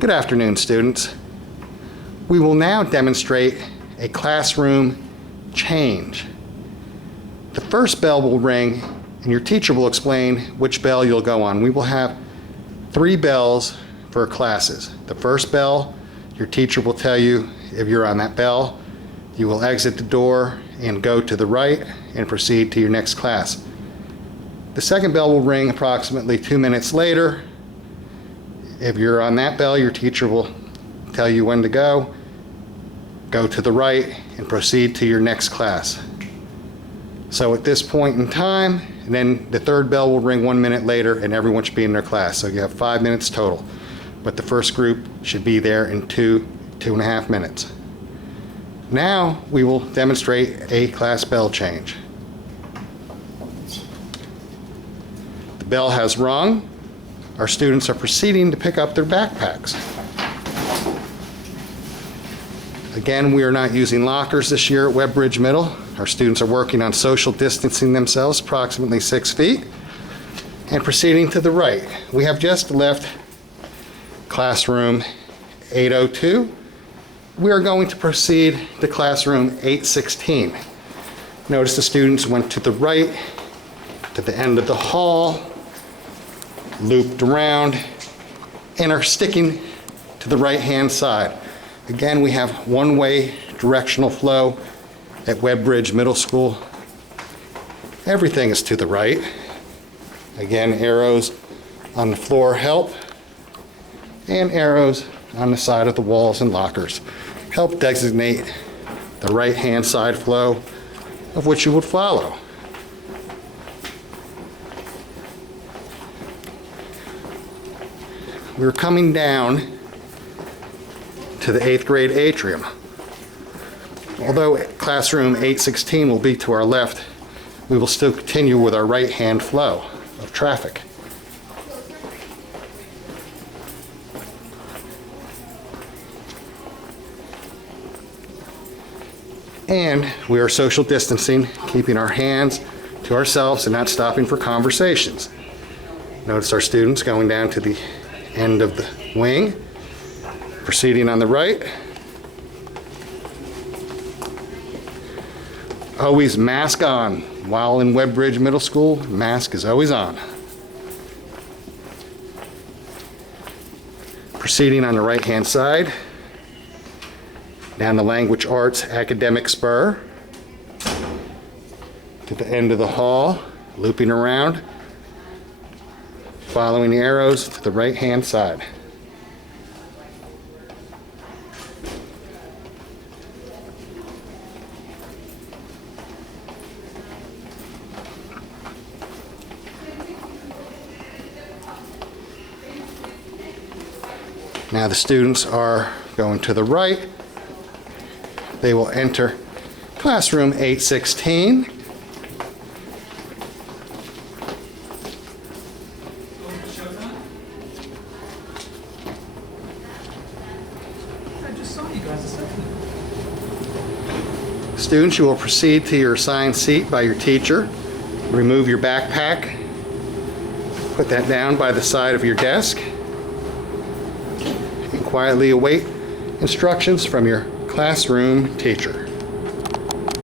Good afternoon, students. We will now demonstrate a classroom change. The first bell will ring and your teacher will explain which bell you'll go on. We will have 3 bells for classes. The first bell, your teacher will tell you if you're on that bell. You will exit the door and go to the right and proceed to your next class. The second bell will ring approximately 2 minutes later. If you're on that bell, your teacher will tell you when to go to the right, and proceed to your next class. So at this point in time, and then the third bell will ring 1 minute later and everyone should be in their class. So you have 5 minutes total. But the first group should be there in 2.5 minutes. Now we will demonstrate a class bell change. The bell has rung. Our students are proceeding to pick up their backpacks. Again, we are not using lockers this year at Webbridge Middle. Our students are working on social distancing themselves approximately 6 feet and proceeding to the right. We have just left classroom 802. We are going to proceed to classroom 816. Notice the students went to the right, to the end of the hall, looped around, and are sticking to the right-hand side. Again, we have one-way directional flow at Webbridge Middle School. Everything is to the right. Again, arrows on the floor help, and arrows on the side of the walls and lockers help designate the right-hand side flow of which you would follow. We're coming down to the 8th grade atrium. Although classroom 816 will be to our left, we will still continue with our right-hand flow of traffic. And we are social distancing, keeping our hands to ourselves and not stopping for conversations. Notice our students going down to the end of the wing, proceeding on the right. Always mask on. While in Webbridge Middle School, mask is always on. Proceeding on the right-hand side, down the Language Arts Academic Spur, to the end of the hall, looping around, following the arrows to the right-hand side. Now the students are going to the right. They will enter classroom 816. Students, you will proceed to your assigned seat by your teacher. Remove your backpack. Put that down by the side of your desk. And quietly await instructions from your classroom teacher.